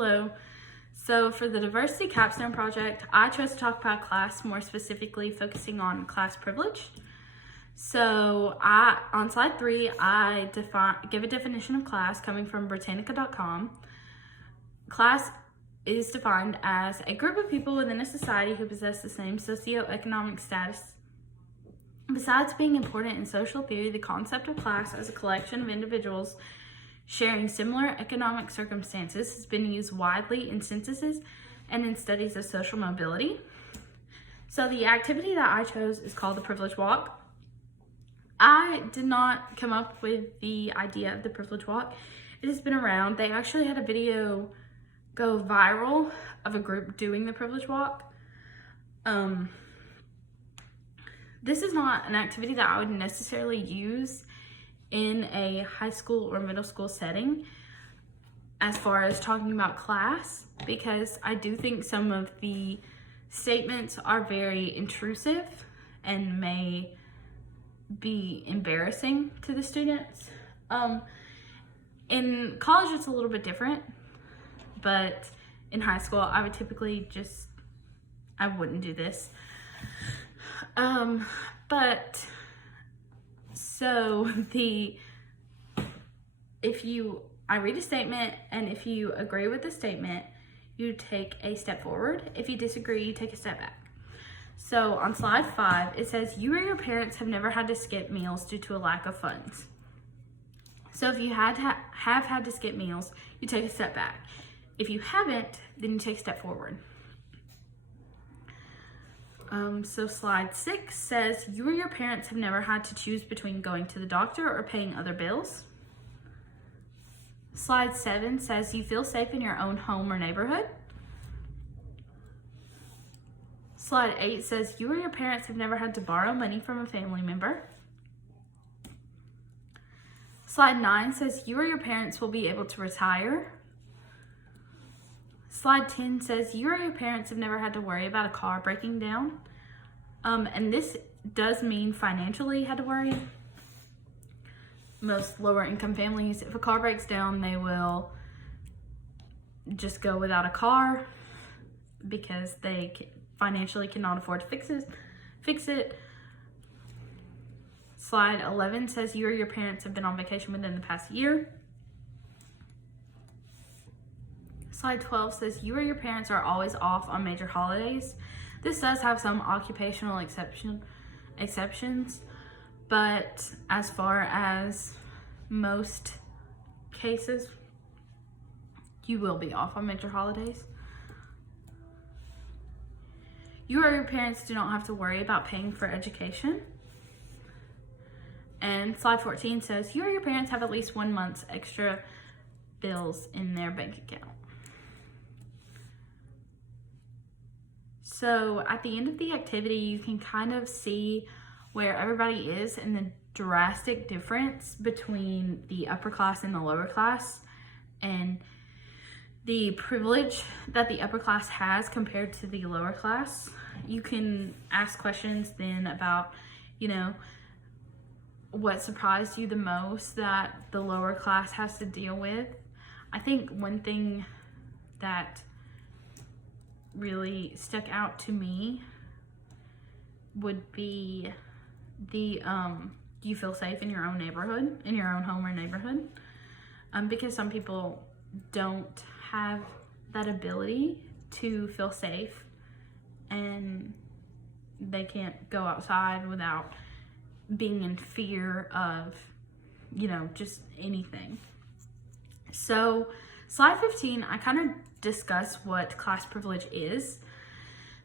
Hello. So for the Diversity Capstone project, I chose to talk about class, more specifically focusing on class privilege. So on slide 3, I give a definition of class coming from Britannica.com. Class is defined as a group of people within a society who possess the same socioeconomic status. Besides being important in social theory, the concept of class as a collection of individuals sharing similar economic circumstances has been used widely in censuses and in studies of social mobility. So the activity that I chose is called the Privilege Walk. I did not come up with the idea of the Privilege Walk. It has been around. They actually had a video go viral of a group doing the Privilege Walk. This is not an activity that I would necessarily use in a high school or middle school setting as far as talking about class, because I do think some of the statements are very intrusive and may be embarrassing to the students. In college it's a little bit different, but in high school I would typically I wouldn't do this. I read a statement, and if you agree with the statement, you take a step forward. If you disagree, you take a step back. So on slide 5, it says, you or your parents have never had to skip meals due to a lack of funds. So if you have had to skip meals, you take a step back. If you haven't, then you take a step forward. So slide 6 says, you or your parents have never had to choose between going to the doctor or paying other bills. Slide 7 says, you feel safe in your own home or neighborhood. Slide 8 says, you or your parents have never had to borrow money from a family member. Slide 9 says, you or your parents will be able to retire. Slide 10 says, you or your parents have never had to worry about a car breaking down. And this does mean financially had to worry. Most lower income families, if a car breaks down, they will just go without a car because they financially cannot afford to fix it. Slide 11 says, you or your parents have been on vacation within the past year. Slide 12 says, you or your parents are always off on major holidays. This does have some occupational exceptions, but as far as most cases, you will be off on major holidays. You or your parents do not have to worry about paying for education. And slide 14 says, you or your parents have at least 1 month's extra bills in their bank account. So at the end of the activity, you can kind of see where everybody is and the drastic difference between the upper class and the lower class, and the privilege that the upper class has compared to the lower class. You can ask questions then about, what surprised you the most that the lower class has to deal with. I think one thing that really stuck out to me would be the you feel safe in your own neighborhood, in your own home or neighborhood, because some people don't have that ability to feel safe and they can't go outside without being in fear of just anything. So slide 15, I kind of discuss what class privilege is.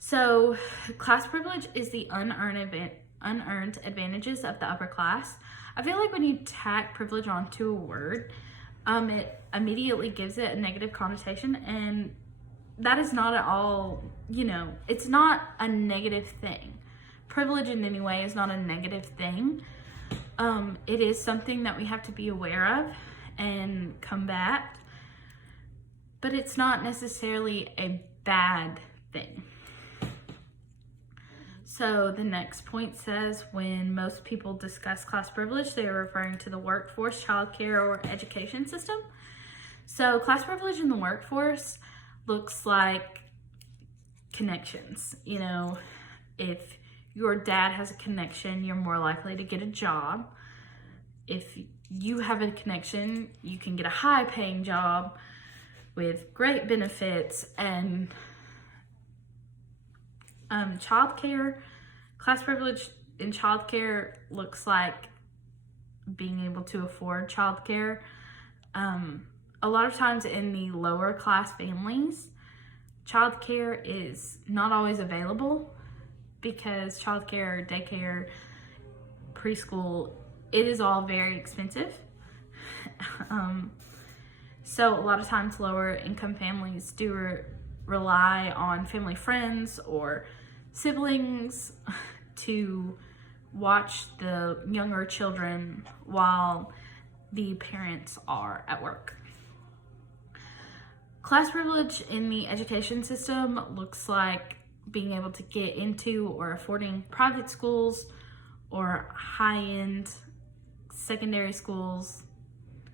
So class privilege is the unearned advantages of the upper class. I feel like when you tack privilege onto a word, it immediately gives it a negative connotation, and that is not at all, it's not a negative thing. Privilege in any way is not a negative thing. It is something that we have to be aware of and combat, but it's not necessarily a bad thing. So the next point says, when most people discuss class privilege, they are referring to the workforce, childcare, or education system. So class privilege in the workforce looks like connections. You know, if your dad has a connection, you're more likely to get a job. If you have a connection, you can get a high paying job with great benefits. And childcare, class privilege in childcare looks like being able to afford childcare. A lot of times in the lower class families, childcare is not always available because childcare, daycare, preschool, it is all very expensive. So a lot of times lower income families do rely on family friends or siblings to watch the younger children while the parents are at work. Class privilege in the education system looks like being able to get into or affording private schools or high-end secondary schools,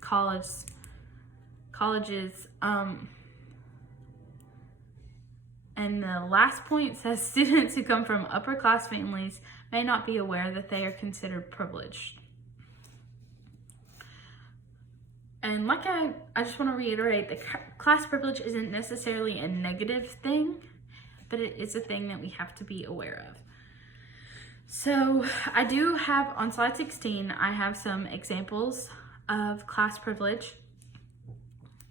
colleges. And the last point says students who come from upper class families may not be aware that they are considered privileged. And like I just want to reiterate that class privilege isn't necessarily a negative thing, but it is a thing that we have to be aware of. So I do have, on slide 16, I have some examples of class privilege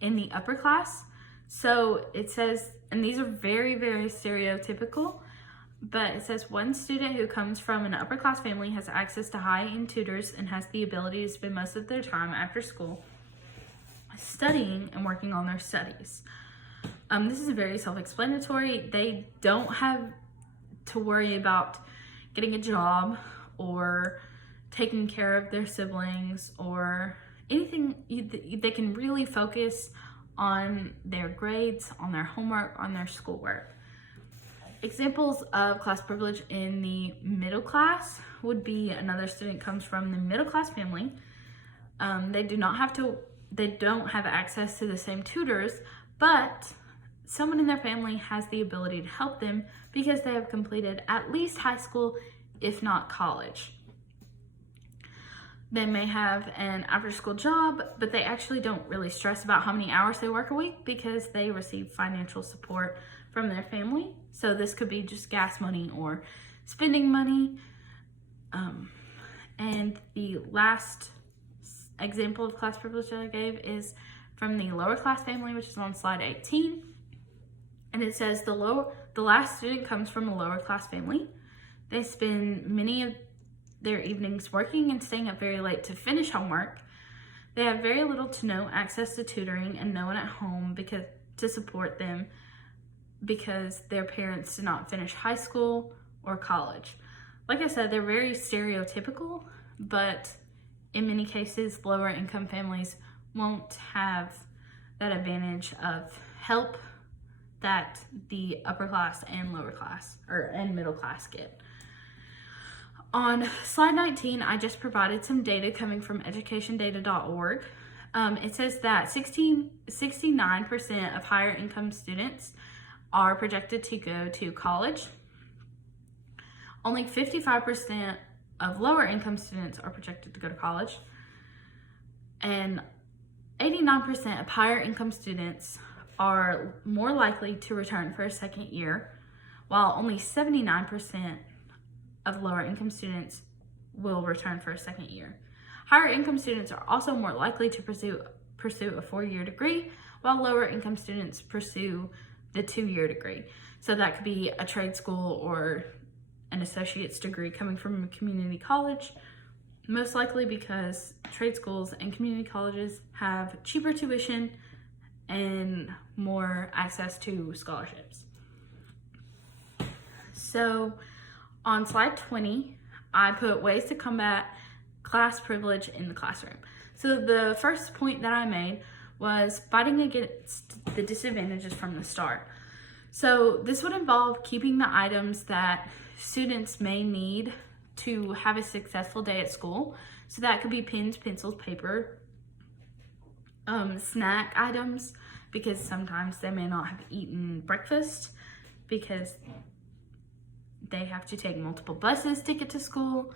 in the upper class. So it says, and these are very, very stereotypical, but it says one student who comes from an upper class family has access to high-end tutors and has the ability to spend most of their time after school studying and working on their studies. This is very self-explanatory. They don't have to worry about getting a job or taking care of their siblings or anything. They can really focus on their grades, on their homework, on their schoolwork. Examples of class privilege in the middle class would be another student comes from the middle class family. They don't have access to the same tutors, but someone in their family has the ability to help them because they have completed at least high school, if not college. They may have an after-school job, but they actually don't really stress about how many hours they work a week because they receive financial support from their family. So this could be just gas money or spending money. And the last example of class privilege that I gave is from the lower class family, which is on slide 18. And it says the last student comes from a lower class family. They spend many of their evenings working and staying up very late to finish homework. They have very little to no access to tutoring and no one at home to support them because their parents did not finish high school or college. Like I said, they're very stereotypical, but in many cases, lower income families won't have that advantage of help that the upper class and lower class and middle class get. On slide 19, I just provided some data coming from educationdata.org. It says that 69% of higher income students are projected to go to college. Only 55% of lower income students are projected to go to college. And 89% of higher income students are more likely to return for a second year, while only 79% of lower income students will return for a second year. Higher income students are also more likely to pursue a 4-year degree, while lower income students pursue the 2-year degree. So that could be a trade school or an associate's degree coming from a community college, most likely because trade schools and community colleges have cheaper tuition and more access to scholarships. So on slide 20, I put ways to combat class privilege in the classroom. So the first point that I made was fighting against the disadvantages from the start. So this would involve keeping the items that students may need to have a successful day at school. So that could be pens, pencils, paper, snack items, because sometimes they may not have eaten breakfast because they have to take multiple buses to get to school,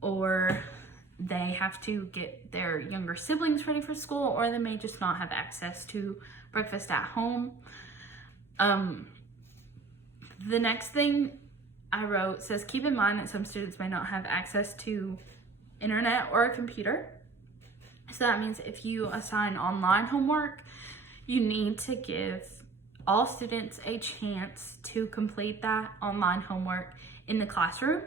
or they have to get their younger siblings ready for school, or they may just not have access to breakfast at home. The next thing I wrote says, keep in mind that some students may not have access to internet or a computer. So that means if you assign online homework, you need to give all students a chance to complete that online homework in the classroom.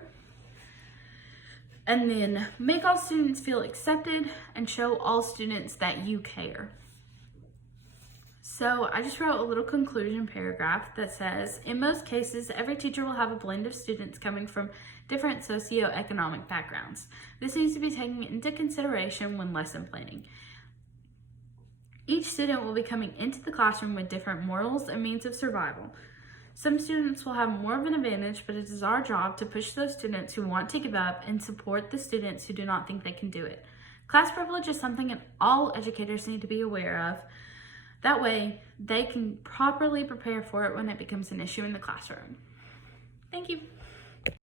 And then make all students feel accepted and show all students that you care. So I just wrote a little conclusion paragraph that says, in most cases, every teacher will have a blend of students coming from different socioeconomic backgrounds. This needs to be taken into consideration when lesson planning. Each student will be coming into the classroom with different morals and means of survival. Some students will have more of an advantage, but it is our job to push those students who want to give up and support the students who do not think they can do it. Class privilege is something that all educators need to be aware of. That way, they can properly prepare for it when it becomes an issue in the classroom. Thank you.